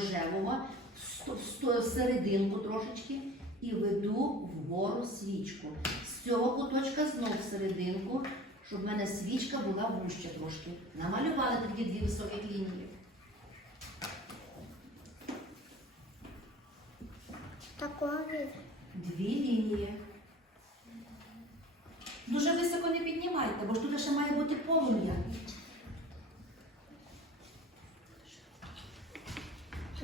рожевого, сто- сто- серединку трошечки і веду вгору свічку. З цього куточка знов в серединку, щоб в мене свічка була вужча трошки. Намалювали такі дві високі лінії. Дві лінії. Дуже високо не піднімайте, бо ж тут ще має бути полум'я.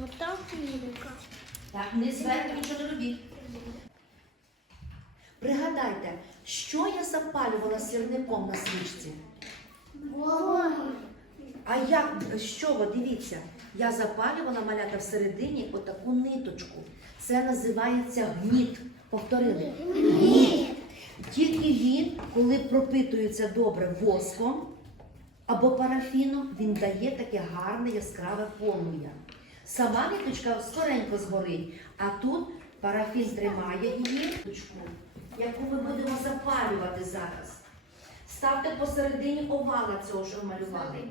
Ота кілька. Так, не зверху нічого не робіть. Пригадайте, що я запалювала сірником на свічці? Вогонь. А як, що ви, дивіться, я запалювала малята всередині отаку ниточку. Це називається гніт. Повторили. Гніт. Тільки він, коли пропитується добре воском або парафіном, він дає таке гарне яскраве полум'я. Сама ниточка скоренько згорить, а тут парафін тримає її, ниточку, яку ми будемо запалювати зараз. Ставте посередині овала цього, що малювали.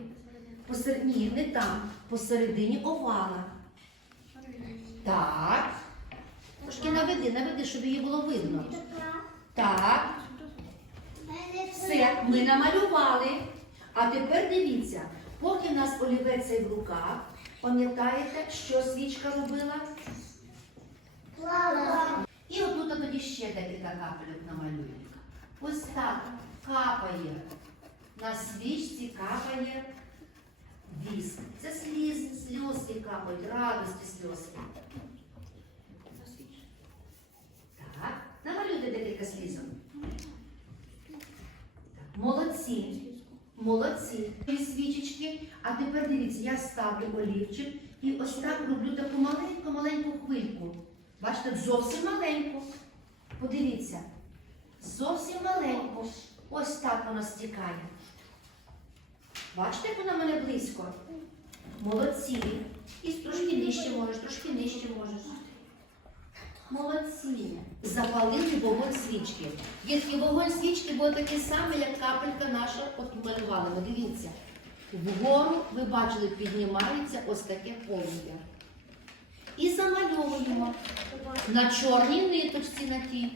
Посеред... Ні, не там. Посередині овала. Так. Трошки наведи, наведи, щоб її було видно. Так. Все, ми намалювали. А тепер дивіться, поки в нас олівець в руках, пам'ятаєте, що свічка робила? І отут тоді ще декілька капелюк намалюємо. Ось так капає. На свічці капає віск. Це сліз, сльозки капають, радості сльозки. Так, намалюйте декілька слізок. Молодці. Молодці. І свічечки. А тепер дивіться, я ставлю олівчик і ось так роблю таку маленьку-маленьку хвильку. Бачите, зовсім маленьку. Подивіться. Зовсім маленьку. Ось так воно стікає. Бачите, як вона мене близько? Молодці. І трошки нижче можеш, трошки нижче можеш. Молодці. Запалили вогонь свічки. Дітки, вогонь свічки був такий самий, як капелька наша, от малювали. Ви дивіться. Вгору, ви бачили, піднімається ось таке полум'я. І замальовуємо на чорній ниточці на тій.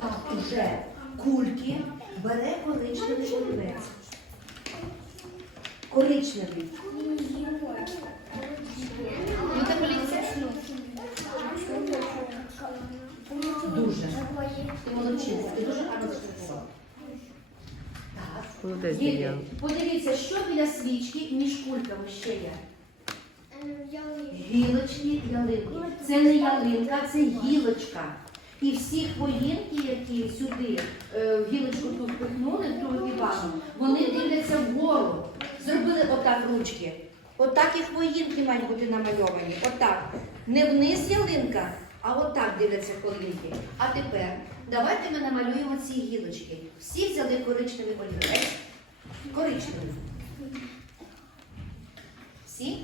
Так, уже кульки бере коричневий олівець. Коричневий. Дуже. Ти молодчинка, ти дуже гарно заштрихувала. Так. Діти, подивіться, що біля свічки між кульками ще є. Гілочки, ялинки. Це не ялинка, це гілочка. І всі хвоїнки, які сюди е, в гілочку тут впихнули, в Івану, вони дивляться вгору. Зробили отак ручки. Отак і хвоїнки мають бути намальовані. Отак. Не вниз ялинка, а отак дивляться хвоїнки. А тепер давайте ми намалюємо ці гілочки. Всі взяли коричневий олівець. Коричневий. Всі?